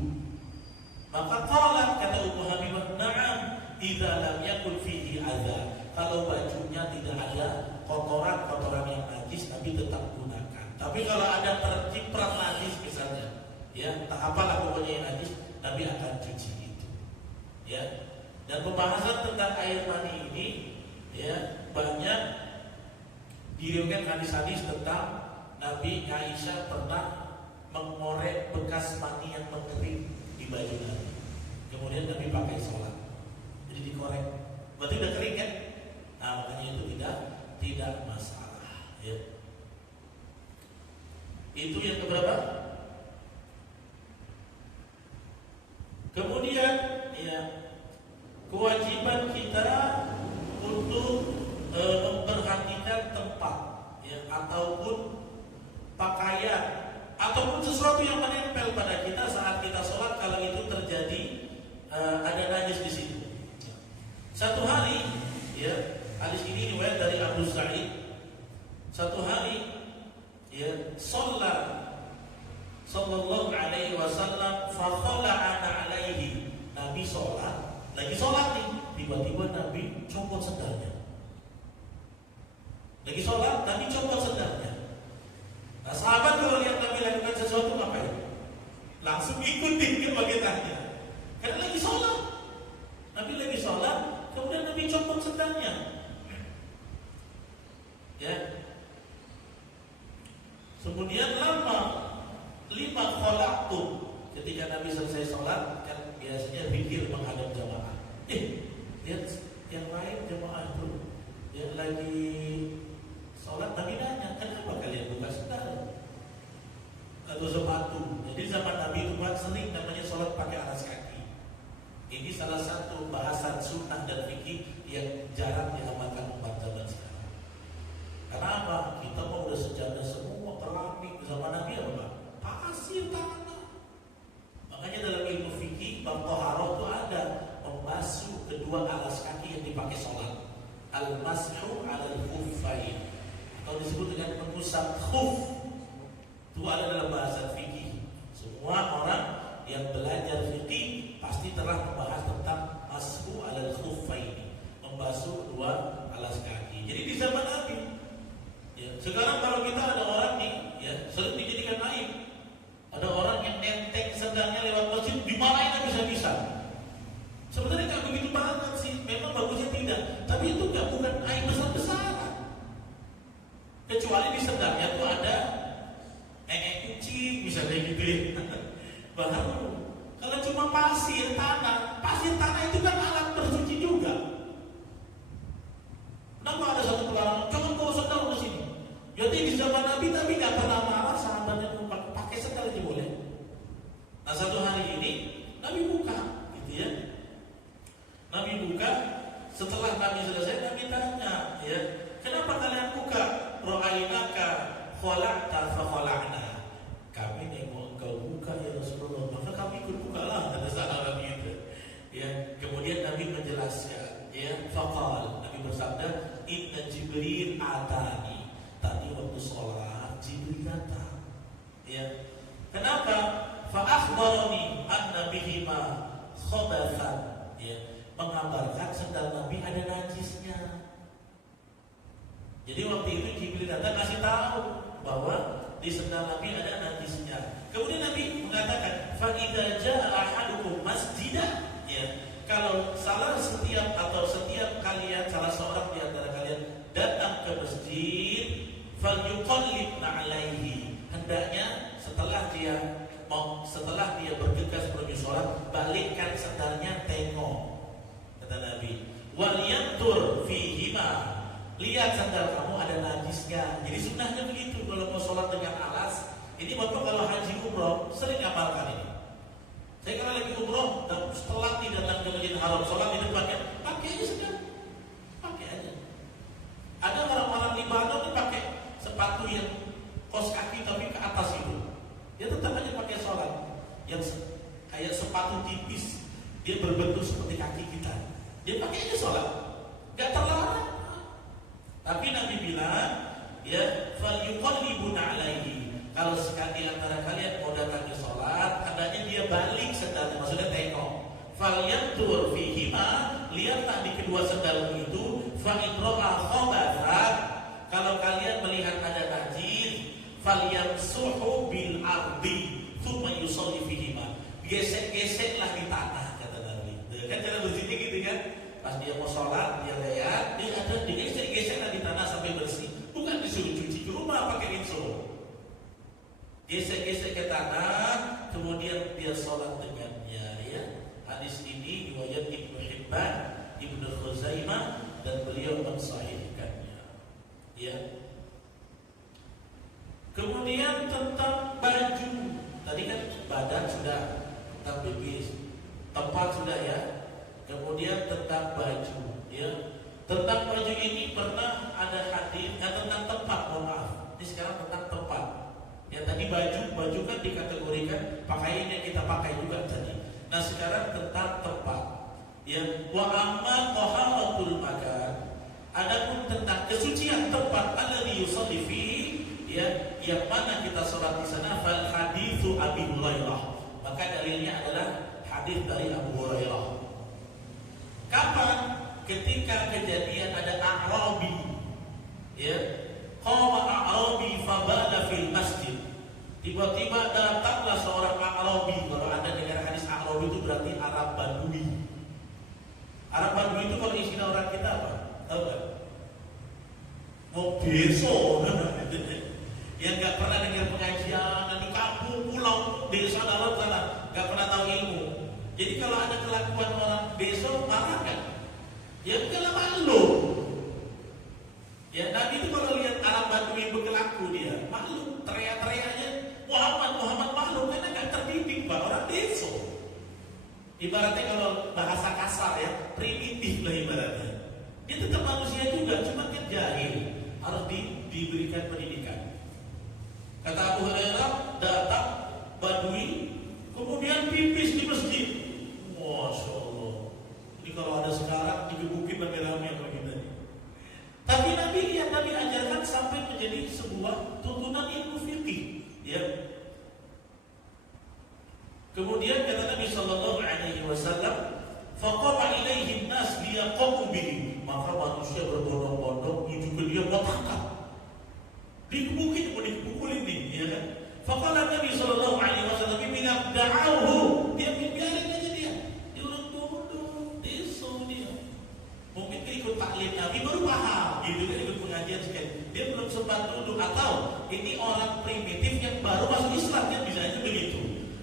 Maka qalat, kata Ummu Habibah, na'am idza lam yakun fihi adza. Kalau bajunya tidak ada kotoran-kotoran yang najis, Nabi tetap gunakan. Tapi kalau ada terciprat najis misalnya, ya, tak apalah pokoknya yang najis, Nabi akan cuci itu. Ya. Dan pembahasan tentang air mani ini, ya, banyak diriwayatkan hadis-hadis tentang Nabi Aisyah pernah mengorek bekas mani yang mengering di baju Nabi. Kemudian Nabi pakai sholat, jadi dikorek. Berarti udah kering kan? Nah, makanya itu tidak masalah. Ya. Itu yang keberapa? Kemudian, ya, kewajiban kita untuk memperhatikan tempat, ya, ataupun pakaian, ataupun sesuatu yang menempel pada kita saat kita sholat kalau itu terjadi ada najis di situ. Satu hari, ya, hadis ini riwayat dari Abu Sa'id. Satu hari, ya, sallallahu alaihi wasallam fa khala'a alaihi. Nabi sholat, lagi sholat nih, tiba-tiba Nabi copot sendalnya. Lagi sholat, Nabi copot sendalnya. Nah, sahabat kalau lihat Nabi lakukan sesuatu ngapain? Langsung ikutin ke bagiannya. Karena lagi sholat. Nabi lagi sholat, kemudian Nabi copot sendalnya. Ya. Kemudian lima khalaqtu. Ketika Nabi selesai sholat, kan biasanya zikir menghadap jamaah. Lihat yang lain jamaah itu, yang lagi sholat, Nabi nanya, kenapa kalian buka sendal atau sepatu? Jadi zaman Nabi itu kan sering namanya sholat pakai alas kaki. Ini salah satu bahasan sunnah dan fikih yang jarang diamalkan umat zaman sekarang. Kenapa? Kita mau udah sejadah semua keramik. Zaman Nabi apa? Pasir tanah. Makanya dalam ilmu fikih bab thaharah itu ada membasuh kedua alas kaki yang dipakai sholat. al-mashu 'alal khuffain, atau disebut dengan mengusap khuf. Itu ada dalam bahasa fikih. Semua orang yang belajar fikih pasti telah membahas tentang mashu 'alal khuffain, membasuh dua alas kaki. Jadi di zaman Nabi, ya, sekarang kalau kita ada orang nih, ya, sering dijadikan aib. Ada orang yang nenteng sendalnya lewat masjid, dimarahin habis-habisan. Sebenarnya nggak begitu banget sih, memang bagusnya tidak. Tapi itu bukan aib besar-besaran. Kecuali di sendalnya tuh ada kucing, misalnya gitu ya. Baru. Kalau cuma pasir tanah itu kan alat bersuci juga. Kenapa ada satu pelarangan? Jangan bawa sendal ke sini. Jadi di zaman Nabi nggak pernah marah sahabatnya pakai sendal aja boleh. Nah satu hari ini Nabi buka, gitu ya. Nabi buka, setelah Nabi selesai, Nabi tanya, ya, kenapa kalian buka? Ra'ainaka khala'ta fa khala'na. Kami nengok engkau buka ya Rasulullah, maka kami ikut buka lah, kata sahabat itu. Ya, kemudian Nabi menjelaskan, ya, faqal, Nabi bersabda, inna Jibril atani. Tadi waktu sholat Jibril datang. Ya, kenapa? Fa akhbarani anna bihima khabathan. Ya, mengabarkan sendal Nabi ada najisnya. Jadi waktu itu Jibril datang kasih tahu bahwa di sendal Nabi ada najisnya. Kemudian Nabi mengatakan, fa idza jaa ahadukum masjidah, ya, kalau setiap kalian, salah seorang di antara kalian datang ke masjid, falyuqallib na'alaihi, hendaknya setelah dia bergegas menuju sholat, balikkan sendalnya, tengok, kata Nabi, wal yantur fihima, lihat sandal kamu ada najisnya. Jadi sunnahnya begitu kalau mau sholat dengan alas. Ini bapak kalau haji umroh sering amalkan ini. Saya kalau lagi umroh dan setelah tidak datang ke Masjidil Haram, sholat di depannya, pakai aja sandal, pakai aja. Ada orang-orang Libanon yang pakai sepatu yang kos kaki tapi ke atas itu, dia tetap aja pakai sholat yang kayak sepatu tipis, dia berbentuk seperti kaki kita, dia pakai aja sholat, nggak terlarang. Tapi Nabi bilang, ya, falyuqallibuna alaihi. Kalau sekali antara kalian mau datang ke sholat, hendaknya dia balik sendalnya, maksudnya tengok. Falyantur fihima, lihatlah di kedua sendal itu. Fa in ra'a khabathan, kalau kalian melihat ada najis, falyamsuhu bil ardi, tsumma yusalli fihima. Gesek-geseklah di tanah, kata Nabi. Kan cara bersihnya gitu kan? Pas dia mau sholat, dia lihat, dia ada digesek-geseklah di tanah sampai bersih. Bukan disuruh cuci ke rumah pakai rinso. Gesek-gesek ke tanah, kemudian dia sholat dengannya. Ya, hadis ini riwayat Ibnu Hibban, Ibnu Khuzaimah, dan beliau mensahihkannya. Ya. Kemudian tentang baju, tadi kan badan sudah, tentang bibis, tempat sudah ya. Kemudian tentang baju, ya. Tentang baju ini pernah ada hadis, tentang tempat, mohon maaf. Ini sekarang tentang tempat. Ya tadi baju kan dikategorikan pakaian yang kita pakai juga tadi. Nah sekarang tentang tempat. Ya, wa amma taharatul makan. Adapun tentang kesucian tempat alladzi yusalli fihi, ya, yang mana kita sholat di sana, fal haditsu Abi Hurairah. Maka dalilnya adalah hadis dari Abu Hurairah. Kapan? Ketika kejadian ada A'rabi, ya, qama A'rabi fabala fil masjid. Tiba-tiba datanglah seorang A'rabi. Kalau Anda dengar hadis A'rabi itu berarti Arab Badui. Arab Badui itu kalau istilah orang kita apa? Tahu nggak? Mau beso, yang nggak pernah dengar pengajian di kampung, pulau, desa dalam sana, nggak pernah tahu ilmu. Jadi kalau ada kelakuan orang beso, marah kan? Ya enggak malu. Ya Nabi itu kalau lihat Arab Badui berkelaku dia malu, teriak-teriaknya Muhammad malu karena nggak terdidik Pak, orang desa. Ibaratnya kalau bahasa kasar ya, primitif lah ibaratnya. Dia tetap manusia juga, cuma kan jahil, harus diberikan pendidikan. Kata Abu Hurairah, datang Badui, kemudian pipis di masjid. Masya Allah. Ini kalau ada sekarang digebukin rame-rame apa kita nih. sampai menjadi sebuah tuntunan ilmu fikih, ya. Kemudian kata Nabi sallallahu alaihi wasallam, faqama ilaihi an-nas liyaqamu bihi, maka manusia berbondong-bondong menuju ke dia bertangkap. Digebukin, dipukulin nih, ya kan? Faqala Nabi sallallahu alaihi wasallam, "Bila da'auhu", dia biarin aja dia. Dia udah bodoh, deso dia. Mungkin dia ikut taklim Nabi baru paham, gitu kan, ikut pengajian sekian. Dia belum sempat duduk, atau ini orang primitif yang baru masuk Islam, kan bisa aja begitu.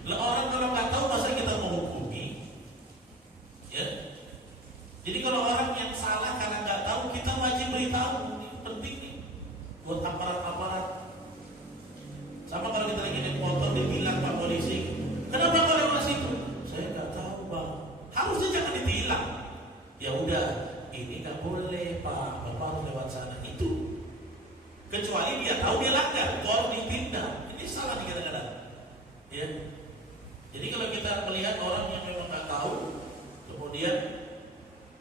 Lah orang kalau nggak tahu masa kita mau hukumi, ya. Jadi kalau orang yang salah karena nggak tahu, kita wajib beritahu. Ini penting nih buat aparat-aparat. Sama kalau kita lagi naik motor ditilang Pak polisi, kenapa kau lewat situ? Saya nggak tahu Bang. Harusnya jangan ditilang. Ya udah, ini nggak boleh Pak, Bapak harus lewat sana. Itu kecuali dia tahu dia langgar, tolong ditindak. Ini salah nih kadang-kadang, ya. Jadi kalau kita melihat orang yang memang nggak tahu, kemudian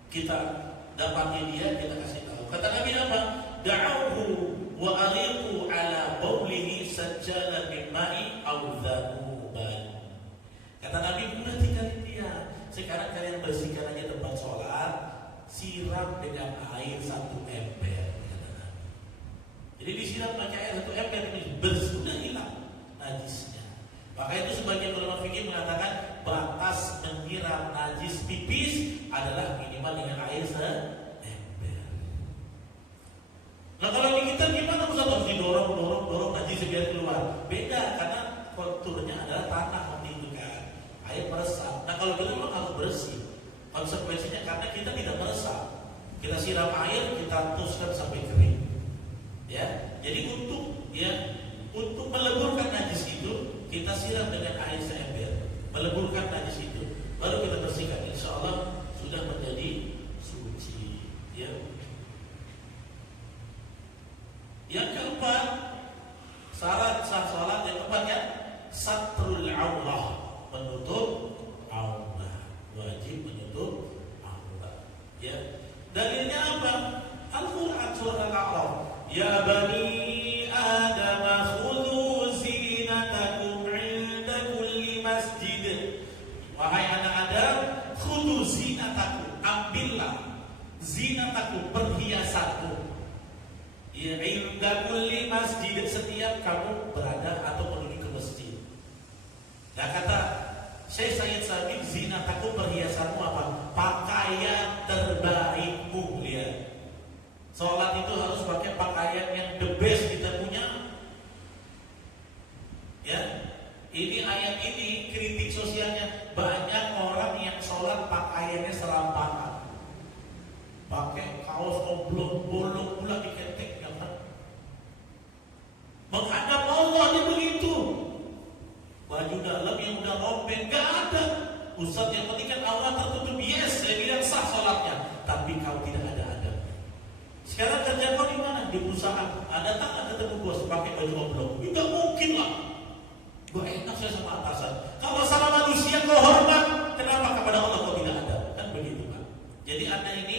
kita dapati dia, kita kasih tahu. Kata Nabi apa? Da'auhu wa ariqu ala baulihi sajjalan min ma'i aw dhanuban. Kata Nabi, udah tinggalin dia. Sekarang kalian bersihkan aja tempat sholat, siram dengan air 1 ember. Kata Nabi. Jadi disiram pakai air 1 ember ini sudah hilang najisnya. Maka itu sebagian ulama fikih mengatakan batas menyiram najis pipis adalah minimal dengan air seember. Nah kalau di kita gimana? Ustaz harus didorong najis biar keluar. Beda, karena konturnya adalah tanah menunjukkan air meresap. Nah kalau kita memang harus bersih. Konsekuensinya karena kita tidak meresap, kita siram air, kita tuskan sampai kering. Ya, jadi untuk meleburkan najis itu, kita siram dengan air seember, meleburkan najis itu, baru kita bersihkan. Insya Allah sudah menjadi suci. Ya. Yang keempat, syarat sah salat yang keempatnya satrul aurah, menutup aurat, wajib menutup aurat. Ya. Dalilnya apa? Al-Quran surah Al-A'raf. Ya bani Adam khudhu zinatakum 'inda kulli masjid. Wahai anak Adam, khudhu zinatakum, ambillah zinatakum, perhiasanmu. Ya 'inda kulli masjid, setiap kamu berada atau menuju ke masjid. Nah kata Syekh Sayyid Sabiq, zinatakum, perhiasanmu apa? Pakaian terbaikmu. Lihat, sholat itu harus pakai pakaian yang the best kita punya. Ya, ini ayat ini kritik sosialnya, banyak orang yang sholat pakaiannya serampangan, pakai kaos oblong bolong pula diketek, ya kan? Menghadap Allah dia begitu, baju dalam yang udah robek gak ada. Ustaz yang penting kan aurat tertutup, yes, saya bilang sah sholatnya, tapi kau tidak ada adab. Sekarang kerja kau di mana? Di perusahaan. Ada tak ada ketemu bos pakai baju oblong? Tidak mungkin lah. Gak enak saya sama atasan. Kalau sama manusia kau hormat, kenapa kepada Allah kau tidak ada? Kan begitu kan? Jadi anda ini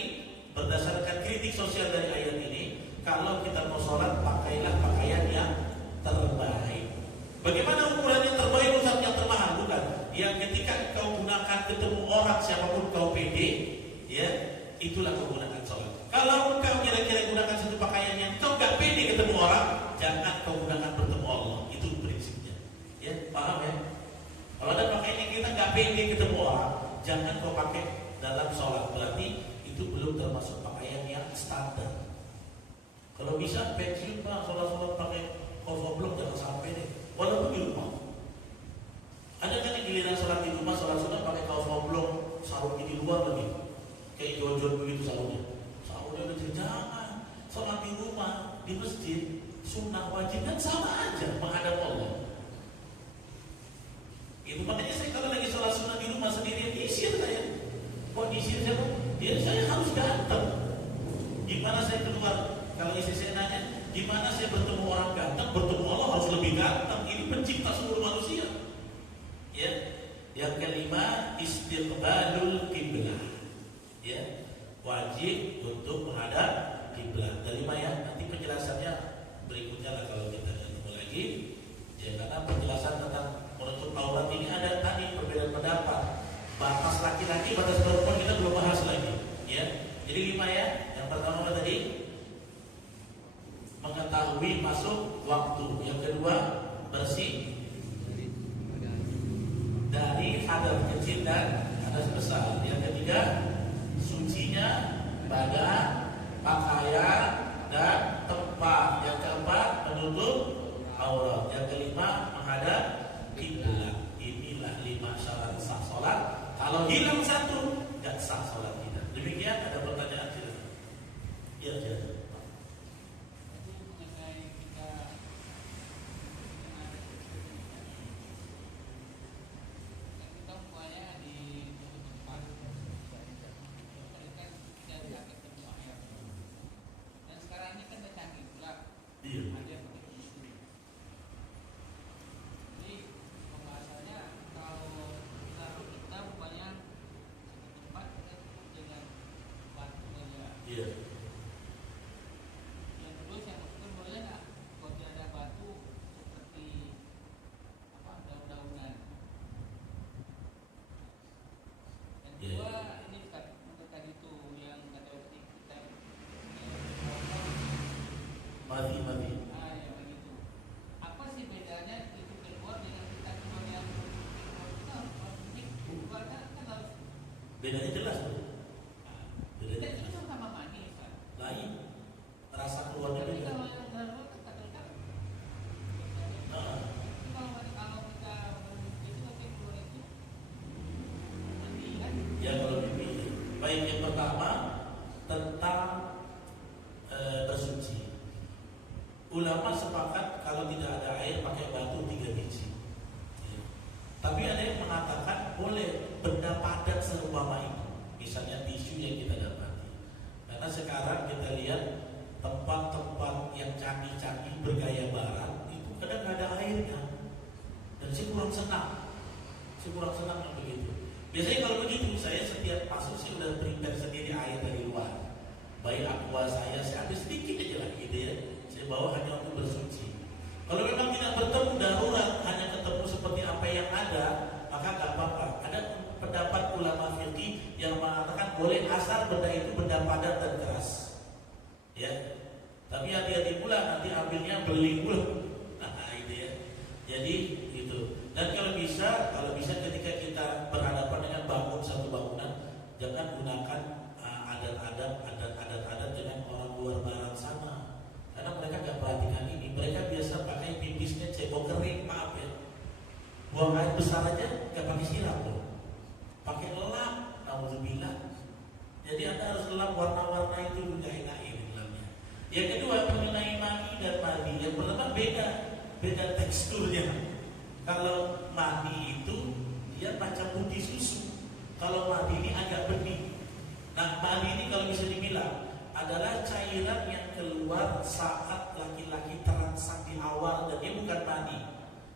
berdasarkan kritik sosial dari ayat ini, kalau kita mau sholat pakailah pakaian yang terbaik. Bagaimana ukuran yang terbaik? Ustaz, yang termahal? Bukan. Yang ketika kau gunakan ketemu orang siapapun kau pede, ya itulah kau gunakan sholat. Kalau kau kira-kira gunakan satu pakaian yang kau gak pede ketemu orang, jangan kau gunakan bertemu Allah. Itu prinsipnya. Ya, paham ya? Kalau ada pakaian yang kita gak pede ketemu orang, jangan kau pakai dalam sholat. Berarti itu belum termasuk pakaian yang standar. Kalau bisa pensiun Pak, sholat-sholat pakai kaos oblong jangan sampai deh. Walaupun di rumah. Ada kan yang giliran sholat di rumah, sholat-sholat pakai kaos oblong, sarungnya di luar lagi. Kayak jojon begitu sarungnya. Sarungnya udah jangan. Sholat di rumah, di masjid, sunnah wajib kan sama aja menghadap Allah. Itu makanya saya kalau lagi sholat sunnah di rumah sendirian, isir saya. Kok isir siapa? Ya saya harus ganteng. Gimana saya keluar? Kalau istri saya nanya, gimana saya bertemu orang ganteng? Bertemu Allah harus lebih ganteng. Ini pencipta seluruh manusia. Ya. Yang kelima, istiqbalul qiblah. Ya. Wajib untuk menghadap kiblat. Kelima ya. Nanti penjelasannya berikutnya lah kalau kita ketemu lagi. Ya, karena penjelasan tentang menutup aurat ini ada tadi perbedaan pendapat. Batas laki-laki, batas perempuan kita belum bahas lagi. Ya, jadi 5 ya. Yang pertama apa tadi? Mengetahui masuk waktu. Yang kedua, bersih dari hadas kecil dan hadas besar. Yang ketiga, sucinya badan, pakaian, dan tempat. Yang keempat, menutup aurat. Yang kelima, menghadap kiblat. Inilah 5 syarat sah sholat. Kalau hilang satu, nggak sah sholat kita. Demikian. Ada pertanyaan tidak? Ya, ya. Mati. Apa sih bedanya itu keluar dengan kita keluar yang bedanya jelas, Bu. Bedanya itu jelas. sama mani, Pak. Lain. Rasa keluarnya Tapi beda. kalau yang darurat kan katakan. Kalau kita itu oke keluar itu mandi kan? Ya kalau dipilih. Baik, yang pertama tentang bersuci. Ulama sepakat kalau tidak ada air pakai batu 3 biji. Ya. Tapi ada yang mengatakan boleh benda padat seumpama itu. Misalnya tisu yang kita dapati. Karena sekarang kita lihat tempat-tempat yang canggih-canggih bergaya barat itu kadang nggak ada airnya. Dan saya kurang senang yang begitu. Biasanya kalau begitu saya setiap masuk saya udah prepare sendiri air dari luar. Baik aqua saya ambil sedikit aja lah gitu ya. Saya bawa hanya untuk bersuci. Kalau memang tidak bertemu darurat, hanya ketemu seperti apa yang ada, maka nggak apa-apa. Ada pendapat ulama fikih yang mengatakan boleh asal benda itu benda padat dan keras. Ya. Tapi hati-hati pula nanti ambilnya beling pula. Nah, itu ya. Jadi itu. Dan kalau bisa ketika kita berhadapan dengan bangun satu bangunan, jangan gunakan adat-adat dengan orang luar barat sana. Karena mereka nggak perhatikan ini. Mereka biasa pakai pipisnya cebok kering, maaf ya. Buang air besar aja nggak pakai siram loh. Pakai lap, naudzubillah. Jadi Anda harus lap warna-warna itu juga enak ini dalamnya. Yang kedua mengenai mani dan madi. Yang pertama beda teksturnya. Kalau mani itu dia macam putih susu. Kalau madi ini agak bening. Nah, madi ini kalau bisa dibilang adalah cairan yang keluar saat laki-laki terangsang di awal dan dia bukan mani.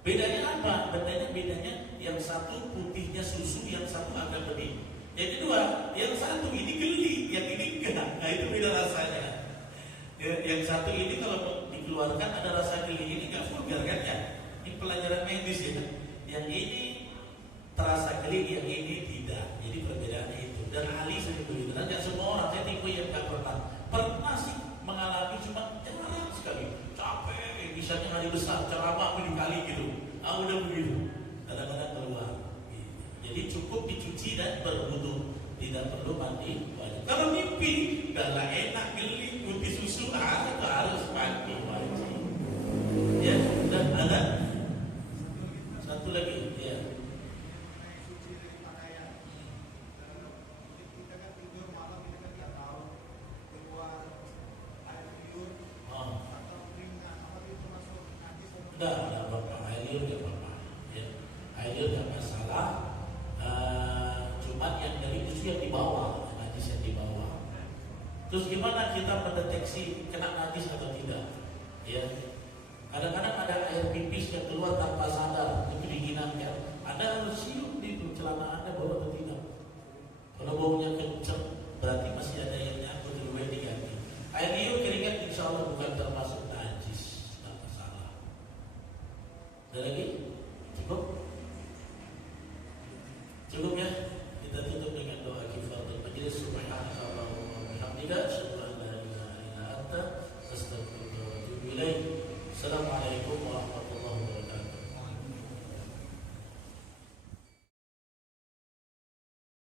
Bedanya apa? Bedanya yang satu putihnya susu, yang satu agak bening. Yang kedua, yang satu ini geli, yang ini enggak. Nah, itu beda rasanya. Yang satu ini kalau dikeluarkan ada rasa geli, ini enggak vulgar kan ya? Ini pelajaran medis ya. Yang ini terasa geli, yang ini tidak. Jadi perbedaannya itu. Dan ahli seperti itu. Dan tidak semua orang, saya tipe yang nggak pernah sih mengalami, cuma jarang sekali. Capek, misalnya hari besar, ceramah kali gitu. Udah begitu. Kadang-kadang keluar. Jadi cukup dicuci dan berwudu, tidak perlu mandi wajib. Kalau mimpi, udah enak geli, putih susu, harus mandi wajib. Ya, dan ada satu lagi, ya. Enggak apa-apa, air liur enggak apa-apa. Ya. Air liur enggak masalah. Cuman yang dari itu yang di bawah, najis yang di bawah. Terus gimana kita mendeteksi kena najis atau tidak? Ya. Kadang-kadang ada air pipis yang keluar tanpa sadar, itu dihinangkan. Anda harus siuk di celana Anda bau atau tidak. Kalau baunya kencang, berarti masih ada yang nyangkut, lebih baik diganti. Air liur keringat insya Allah bukan termasuk najis. tidak, syukur.